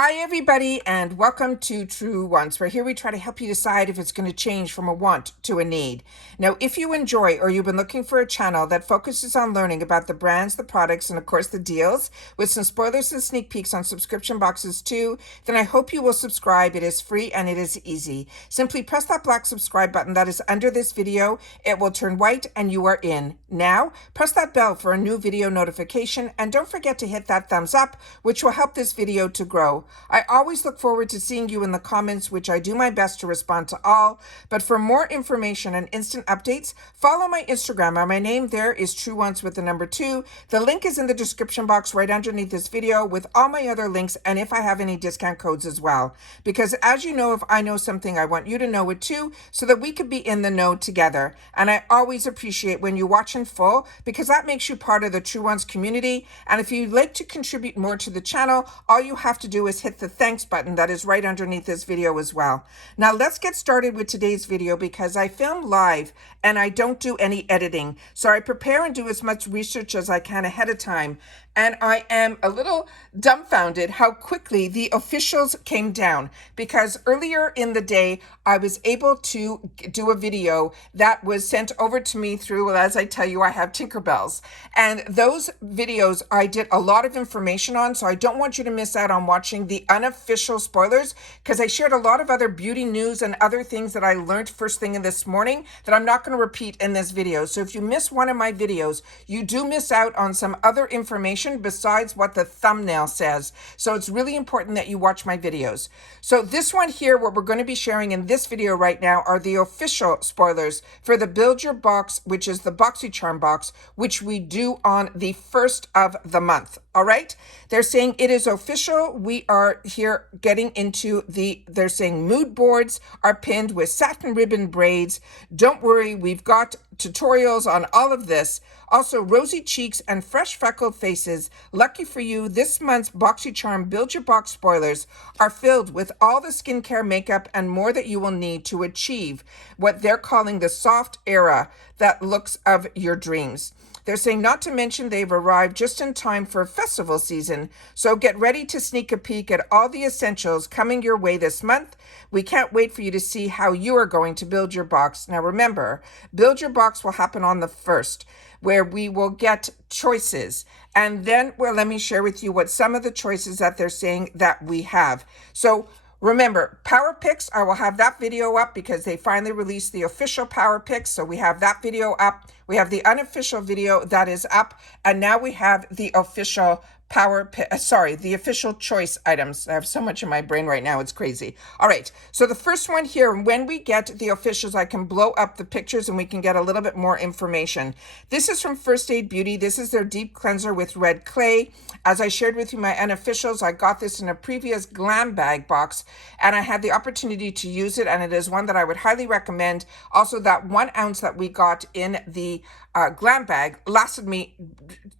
Hi, everybody, and welcome to Truewants, where here we try to help you decide if it's going to change from a want to a need. Now, if you enjoy or you've been looking for a channel that focuses on learning about the brands, the products, and of course the deals, with some spoilers and sneak peeks on subscription boxes too, then I hope you will subscribe. It is free and it is easy. Simply press that black subscribe button that is under this video. It will turn white and you are in. Now, press that bell for a new video notification, and don't forget to hit that thumbs up, which will help this video to grow. I always look forward to seeing you in the comments, which I do my best to respond to all. But for more information and instant updates, follow my Instagram. My name there is Truewants with the number 2. The link is in the description box right underneath this video with all my other links and if I have any discount codes as well. Because as you know, if I know something, I want you to know it too, so that we could be in the know together. And I always appreciate when you watch in full, because that makes you part of the Truewants community. And if you'd like to contribute more to the channel, all you have to do is hit the thanks button that is right underneath this video as well. Now let's get started with today's video, because I film live and I don't do any editing. So I prepare and do as much research as I can ahead of time. And I am a little dumbfounded how quickly the officials came down, because earlier in the day, I was able to do a video that was sent over to me through, well, as I tell you, I have Tinkerbells. And those videos I did a lot of information on, so I don't want you to miss out on watching the unofficial spoilers, because I shared a lot of other beauty news and other things that I learned first thing in this morning that I'm not going to repeat in this video. So if you miss one of my videos, you do miss out on some other information besides what the thumbnail says. So it's really important that you watch my videos. So this one here, what we're going to be sharing in this video right now, are the official spoilers for the Build Your Box, which is the Boxycharm box, which we do on the 1st of the month. All right. They're saying it is official. We are here getting into they're saying mood boards are pinned with satin ribbon braids. Don't worry, we've got tutorials on all of this. Also, rosy cheeks and fresh freckled faces. Lucky for you, this month's Boxycharm Build Your Box spoilers are filled with all the skincare, makeup, and more that you will need to achieve what they're calling the soft era that looks of your dreams. They're saying not to mention they've arrived just in time for festival season, so get ready to sneak a peek at all the essentials coming your way this month. We can't wait for you to see how you are going to build your box. Now remember, Build Your Box will happen on the 1st, where we will get choices. And then, well, let me share with you what some of the choices that they're saying that we have. So remember, Power Picks, I will have that video up because they finally released the official Power Picks. So we have that video up. We have the unofficial video that is up. And now we have the official the official choice items. I have so much in my brain right now, it's crazy. All right, so the first one here, when we get the officials, I can blow up the pictures and we can get a little bit more information. This is from First Aid Beauty. This is their deep cleanser with red clay. As I shared with you my unofficials, I got this in a previous glam bag box and I had the opportunity to use it, and it is one that I would highly recommend. Also, that 1 ounce that we got in the glam bag lasted me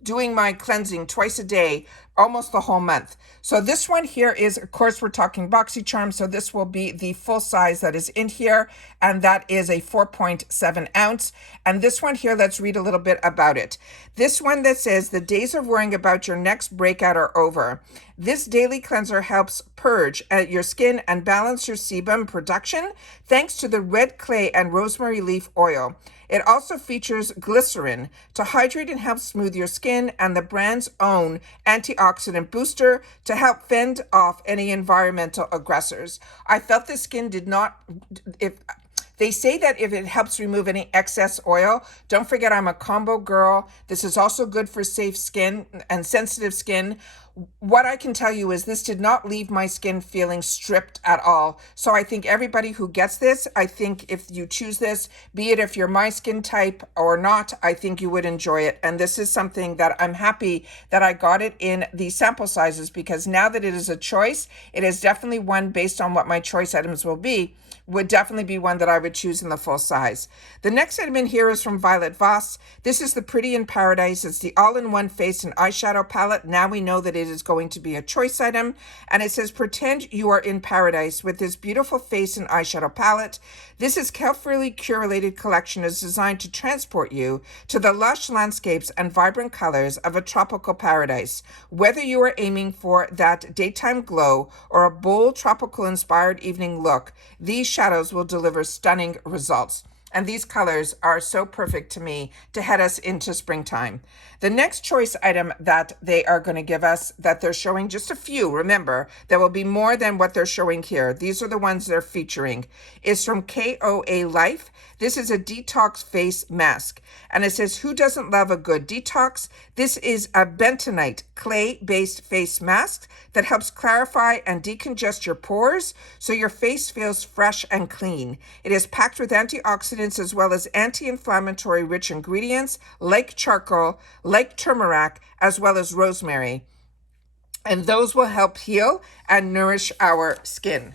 doing my cleansing twice a day, almost the whole month. So this one here is, of course, we're talking Boxycharm, so this will be the full size that is in here, and that is a 4.7 ounce. And this one here, let's read a little bit about it. This one that says, the days of worrying about your next breakout are over. This daily cleanser helps purge your skin and balance your sebum production thanks to the red clay and rosemary leaf oil. It also features glycerin to hydrate and help smooth your skin, and the brand's own antioxidant booster to help fend off any environmental aggressors. I felt the skin did not, they say that if it helps remove any excess oil, don't forget I'm a combo girl. This is also good for safe skin and sensitive skin. What I can tell you is this did not leave my skin feeling stripped at all. So I think everybody who gets this, I think if you choose this, be it if you're my skin type or not, I think you would enjoy it. And this is something that I'm happy that I got it in the sample sizes, because now that it is a choice, it is definitely one based on what my choice items will be, would definitely be one that I would choose in the full size. The next item in here is from Voss. This is the Pretty in Paradise. It's the all-in-one face and eyeshadow palette. Now we know that it it is going to be a choice item. And it says, pretend you are in paradise with this beautiful face and eyeshadow palette. This is carefully curated collection is designed to transport you to the lush landscapes and vibrant colors of a tropical paradise. Whether you are aiming for that daytime glow or a bold tropical inspired evening look, these shadows will deliver stunning results. And these colors are so perfect to me to head us into springtime. The next choice item that they are going to give us, that they're showing just a few, remember, there will be more than what they're showing here. These are the ones they're featuring, is from KOA Life. This is a detox face mask. And it says, who doesn't love a good detox? This is a bentonite clay-based face mask that helps clarify and decongest your pores so your face feels fresh and clean. It is packed with antioxidants as well as anti-inflammatory rich ingredients like charcoal, like turmeric, as well as rosemary. And those will help heal and nourish our skin.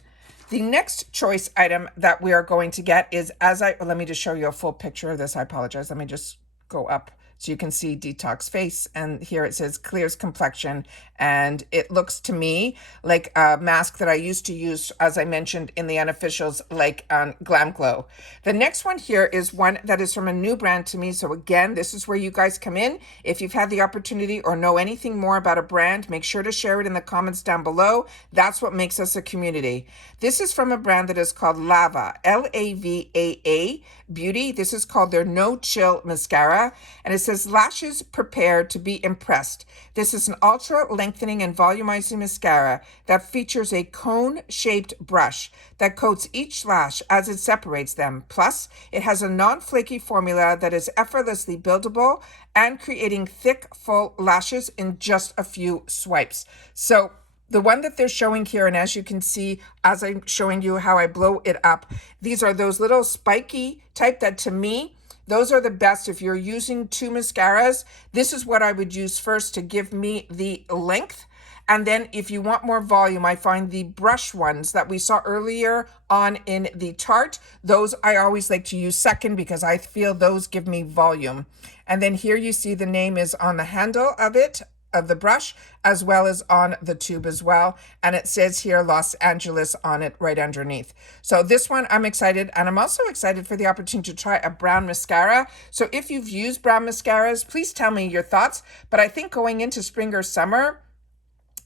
The next choice item that we are going to get is, let me just show you a full picture of this. I apologize. Let me just go up so you can see detox face. And here it says clears complexion. And it looks to me like a mask that I used to use, as I mentioned in the unofficials, like Glam Glow. The next one here is one that is from a new brand to me. So again, this is where you guys come in. If you've had the opportunity or know anything more about a brand, make sure to share it in the comments down below. That's what makes us a community. This is from a brand that is called Lava, Lavaa Beauty. This is called their No Chill Mascara. And it says, lashes prepared to be impressed. This is an ultra lengthening and volumizing mascara that features a cone-shaped brush that coats each lash as it separates them. Plus, it has a non-flaky formula that is effortlessly buildable and creating thick, full lashes in just a few swipes. So the one that they're showing here, and as you can see, as I'm showing you how I blow it up, these are those little spiky type that to me, those are the best. If you're using two mascaras, this is what I would use first to give me the length. And then if you want more volume, I find the brush ones that we saw earlier on in the Tarte, those I always like to use second because I feel those give me volume. And then here you see the name is on the handle of it, of the brush, as well as on the tube as well. And it says here Los Angeles on it right underneath. So this one I'm excited, and I'm also excited for the opportunity to try a brown mascara. So if you've used brown mascaras, please tell me your thoughts. But I think going into spring or summer,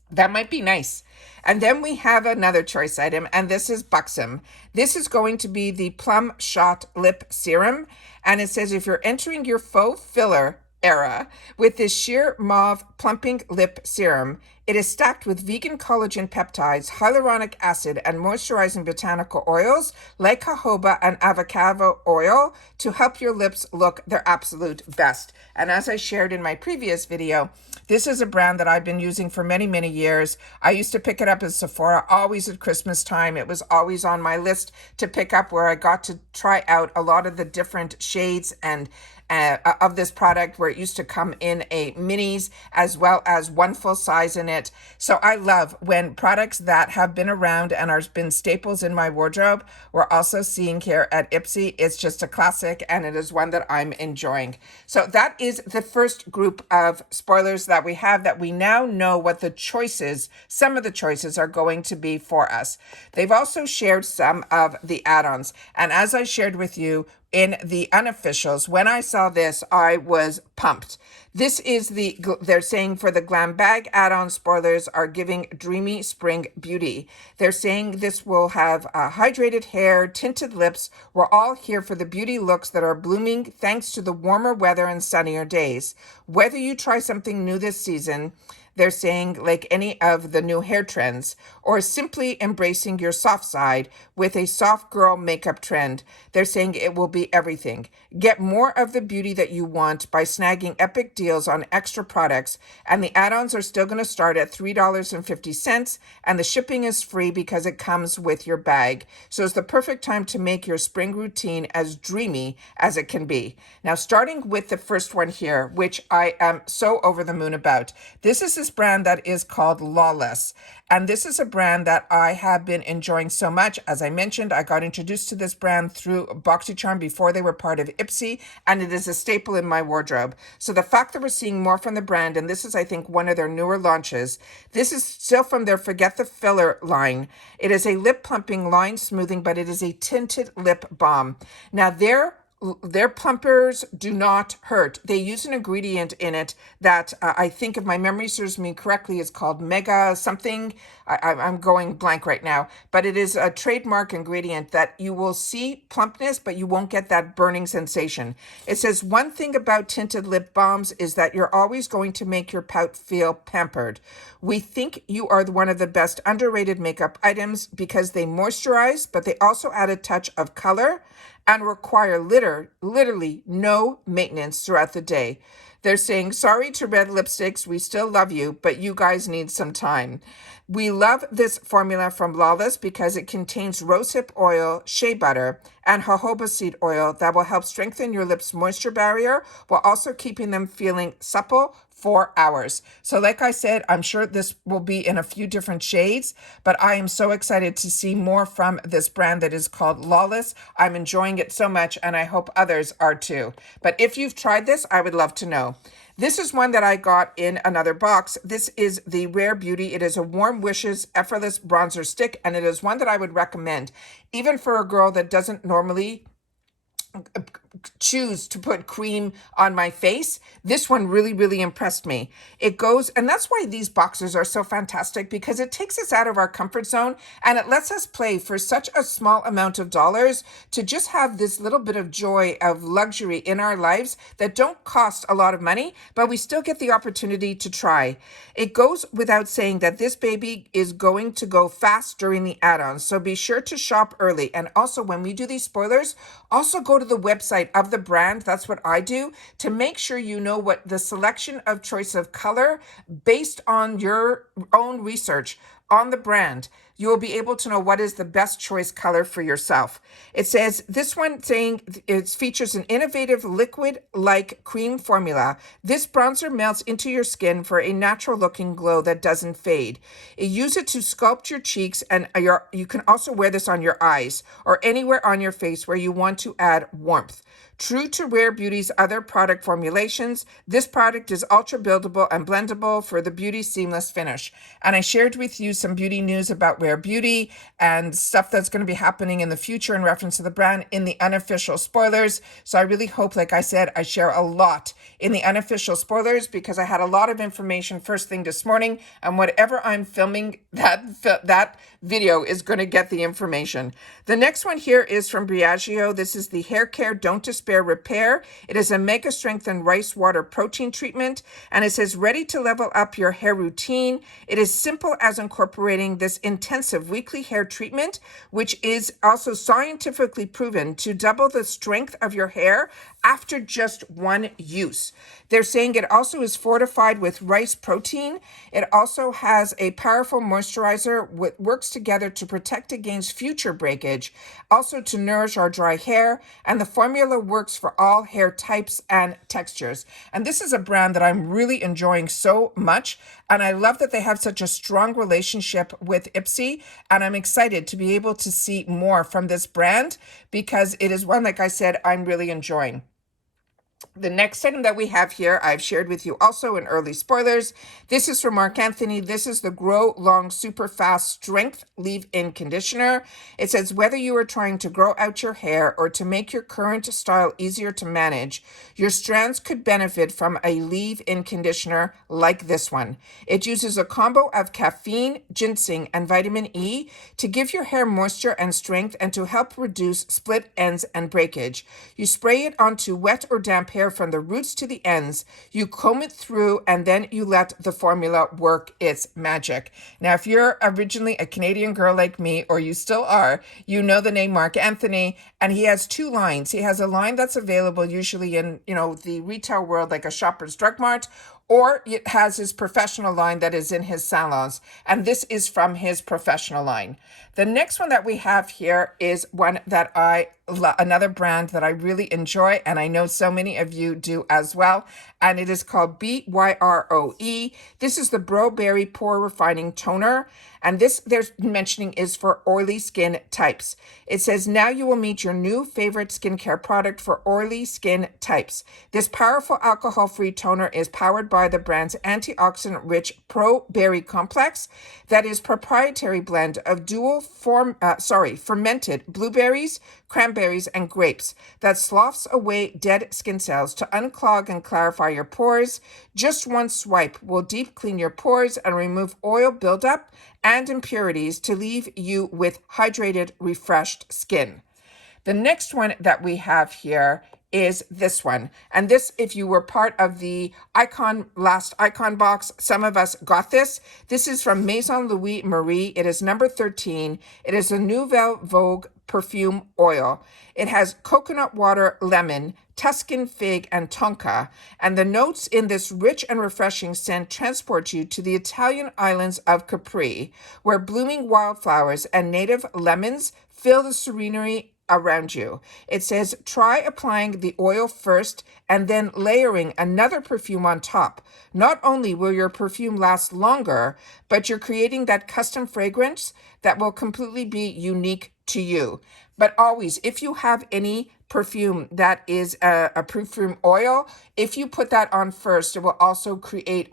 that might be nice. And then we have another choice item, and this is Buxom. This is going to be the Plum Shot Lip Serum. And it says if you're entering your faux filler era with this sheer mauve plumping lip serum, it is stacked with vegan collagen peptides, hyaluronic acid, and moisturizing botanical oils like jojoba and avocado oil to help your lips look their absolute best. And as I shared in my previous video, this is a brand that I've been using for many, many years. I used to pick it up at Sephora, always at Christmas time. It was always on my list to pick up, where I got to try out a lot of the different shades and of this product, where it used to come in a minis as well as one full size in it. So I love when products that have been around and are been staples in my wardrobe, we're also seeing here at IPSY. It's just a classic, and it is one that I'm enjoying. So that is the first group of spoilers that we have, that we now know what the choices, some of the choices are going to be for us. They've also shared some of the add-ons. And as I shared with you, in the unofficials, when I saw this, I was pumped. This is they're saying for the Glam Bag add-on, spoilers are giving dreamy spring beauty. They're saying this will have hydrated hair, tinted lips. We're all here for the beauty looks that are blooming thanks to the warmer weather and sunnier days. Whether you try something new this season, they're saying like any of the new hair trends, or simply embracing your soft side with a soft girl makeup trend, they're saying it will be everything. Get more of the beauty that you want by snagging epic deals on extra products, and the add-ons are still going to start at $3.50, and the shipping is free because it comes with your bag. So it's the perfect time to make your spring routine as dreamy as it can be. Now, starting with the first one here, which I am so over the moon about. This is the this brand that is called Lawless. And this is a brand that I have been enjoying so much. As I mentioned, I got introduced to this brand through Boxycharm before they were part of IPSY, and it is a staple in my wardrobe. So the fact that we're seeing more from the brand, and this is, I think, one of their newer launches. This is still from their Forget the Filler line. It is a lip plumping, line smoothing, but it is a tinted lip balm. Now, their plumpers do not hurt. They use an ingredient in it that I think, if my memory serves me correctly, is called Mega something. I'm going blank right now, but it is a trademark ingredient that you will see plumpness, but you won't get that burning sensation. It says, one thing about tinted lip balms is that you're always going to make your pout feel pampered. We think you are one of the best underrated makeup items because they moisturize, but they also add a touch of color and require literally no maintenance throughout the day. They're saying, sorry to red lipsticks, we still love you, but you guys need some time. We love this formula from Lawless because it contains rosehip oil, shea butter, and jojoba seed oil that will help strengthen your lips' moisture barrier while also keeping them feeling supple for hours. So like I said, I'm sure this will be in a few different shades, but I am so excited to see more from this brand that is called Lawless. I'm enjoying it so much, and I hope others are too. But if you've tried this, I would love to know. This is one that I got in another box. This is the Rare Beauty. It is a Warm Wishes Effortless Bronzer Stick, and it is one that I would recommend, even for a girl that doesn't normally choose to put cream on my face. This one really impressed me. It goes, and that's why these boxes are so fantastic, because it takes us out of our comfort zone and it lets us play for such a small amount of dollars to just have this little bit of joy of luxury in our lives that don't cost a lot of money, but we still get the opportunity to try. It goes without saying that this baby is going to go fast during the add-ons, so be sure to shop early. And also, when we do these spoilers, also go to the website of the brand. That's what I do, to make sure you know what the selection of choice of color based on your own research on the brand. You will be able to know what is the best choice color for yourself. It says, this one saying it features an innovative liquid-like cream formula. This bronzer melts into your skin for a natural-looking glow that doesn't fade. Use it to sculpt your cheeks, and you can also wear this on your eyes or anywhere on your face where you want to add warmth. True to Rare Beauty's other product formulations, this product is ultra buildable and blendable for the beauty seamless finish. And I shared with you some beauty news about Rare Beauty and stuff that's going to be happening in the future in reference to the brand in the unofficial spoilers. So I really hope, like I said, I share a lot in the unofficial spoilers, because I had a lot of information first thing this morning, and whatever I'm filming, that video is going to get the information. The next one here is from Biagio. This is the Hair Care Don't Despair Repair. It is a mega strengthened rice water protein treatment, and it says ready to level up your hair routine. It is simple as incorporating this intensive weekly hair treatment, which is also scientifically proven to double the strength of your hair after just one use. They're saying it also is fortified with rice protein. It also has a powerful moisturizer, which works together to protect against future breakage, also to nourish our dry hair, and the formula works for all hair types and textures. And this is a brand that I'm really enjoying so much, and I love that they have such a strong relationship with IPSY, and I'm excited to be able to see more from this brand, because it is one, like I said, I'm really enjoying. The next item that we have here, I've shared with you also in early spoilers. This is from Mark Anthony. This is the Grow Long Super Fast Strength Leave-In Conditioner. It says, whether you are trying to grow out your hair or to make your current style easier to manage, your strands could benefit from a leave-in conditioner like this one. It uses a combo of caffeine, ginseng, and vitamin E to give your hair moisture and strength, and to help reduce split ends and breakage. You spray it onto wet or damp hair from the roots to the ends. You comb it through, and then you let the formula work its magic. Now, if you're originally a Canadian girl like me, or you still are, you know the name Mark Anthony, and he has two lines. He has a line that's available usually in, the retail world, like a Shoppers Drug Mart, or it has his professional line that is in his salons, and this is from his professional line. The next one that we have here is one that I another brand that I really enjoy, and I know so many of you do as well, and it is called BYROE. This is the Broberry Pore Refining Toner, and this they're mentioning is for oily skin types. It says, now you will meet your new favorite skincare product for oily skin types. This powerful alcohol-free toner is powered by the brand's antioxidant-rich Pro-Berry Complex that is proprietary blend of fermented blueberries, cranberries, and grapes that sloughs away dead skin cells to unclog and clarify your pores. Just one swipe will deep clean your pores and remove oil buildup and impurities to leave you with hydrated, refreshed skin. The next one that we have here is this one. And this, if you were part of the last icon box, some of us got this. This is from Maison Louie Marie. It is number 13. It is a Nouvelle Vogue perfume oil. It has coconut water, lemon, Tuscan fig, and tonka, and the notes in this rich and refreshing scent transport you to the Italian islands of Capri, where blooming wildflowers and native lemons fill the serenity around you. It says, try applying the oil first and then layering another perfume on top. Not only will your perfume last longer, but you're creating that custom fragrance that will completely be unique to you. But always, if you have any perfume that is a perfume oil, if you put that on first, it will also create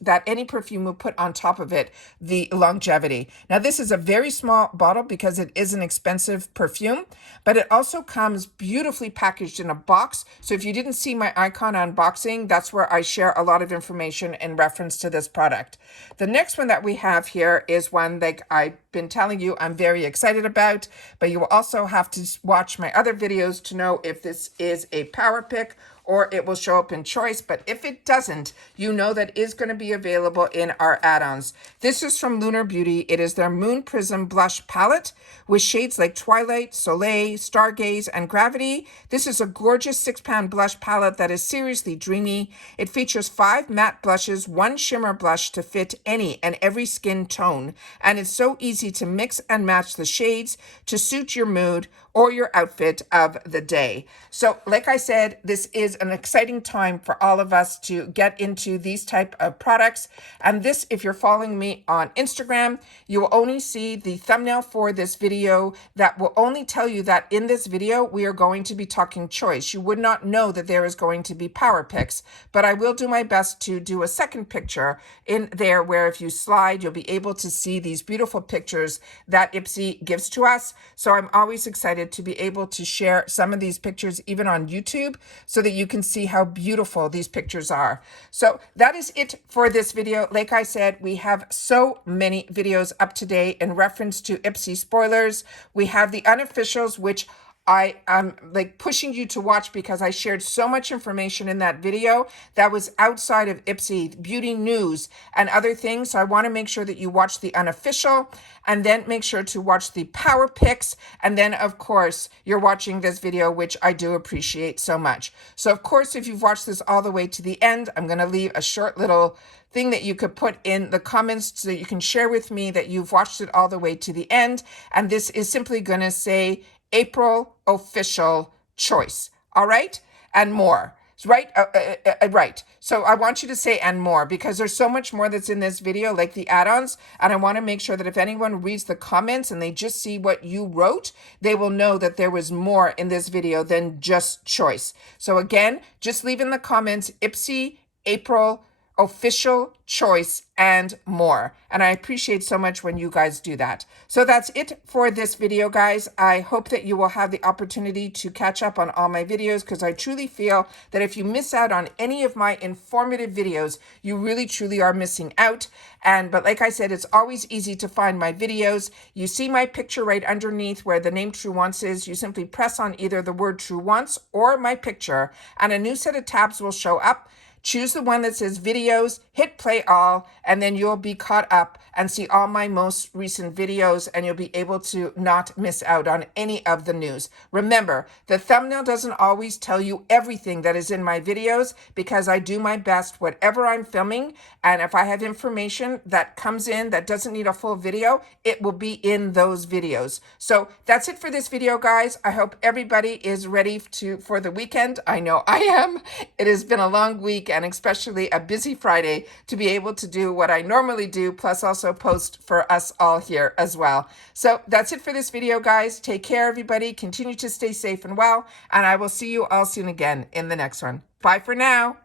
that any perfume will put on top of it the longevity. Now, this is a very small bottle because it is an expensive perfume, but it also comes beautifully packaged in a box. So if you didn't see my icon unboxing, that's where I share a lot of information in reference to this product. The next one that we have here is one like I've been telling you I'm very excited about, but you will also have to watch my other videos to know if this is a power pick or it will show up in choice. But if it doesn't, you know that is going to be available in our add-ons. This is from Lunar Beauty. It is their Moon Prism Blush Palette with shades like Twilight, Soleil, Stargaze, and Gravity. This is a gorgeous 6-pound blush palette that is seriously dreamy. It features 5 matte blushes, 1 shimmer blush to fit any and every skin tone. And it's so easy to mix and match the shades to suit your mood or your outfit of the day. So like I said, this is an exciting time for all of us to get into these type of products. And this, if you're following me on Instagram, you will only see the thumbnail for this video that will only tell you that in this video, we are going to be talking choice. You would not know that there is going to be power picks, but I will do my best to do a second picture in there where if you slide, you'll be able to see these beautiful pictures that IPSY gives to us. So I'm always excited to be able to share some of these pictures even on YouTube so that you can see how beautiful these pictures are. So that is it for this video. Like I said, we have so many videos up to date in reference to IPSY spoilers. We have the unofficials, which I am like pushing you to watch because I shared so much information in that video that was outside of IPSY beauty news and other things. So I want to make sure that you watch the unofficial and then make sure to watch the power picks. And then of course you're watching this video, which I do appreciate so much. So of course, if you've watched this all the way to the end, I'm going to leave a short little thing that you could put in the comments so that you can share with me that you've watched it all the way to the end. And this is simply going to say April official choice. All right. And more. Right. Right. So I want you to say and more because there's so much more that's in this video, like the add-ons. And I want to make sure that if anyone reads the comments and they just see what you wrote, they will know that there was more in this video than just choice. So again, just leave in the comments IPSY April official choice and more. And I appreciate so much when you guys do that. So that's it for this video, guys. I hope that you will have the opportunity to catch up on all my videos because I truly feel that if you miss out on any of my informative videos, you really truly are missing out. But like I said, it's always easy to find my videos. You see my picture right underneath where the name Truewants is. You simply press on either the word Truewants or my picture and a new set of tabs will show up. Choose the one that says videos, hit play all, and then you'll be caught up and see all my most recent videos, and you'll be able to not miss out on any of the news. Remember, the thumbnail doesn't always tell you everything that is in my videos because I do my best whatever I'm filming, and if I have information that comes in that doesn't need a full video, it will be in those videos. So that's it for this video, guys. I hope everybody is ready for the weekend. I know I am. It has been a long week and especially a busy Friday to be able to do what I normally do, plus also post for us all here as well. So that's it for this video, guys. Take care, everybody. Continue to stay safe and well, and I will see you all soon again in the next one. Bye for now.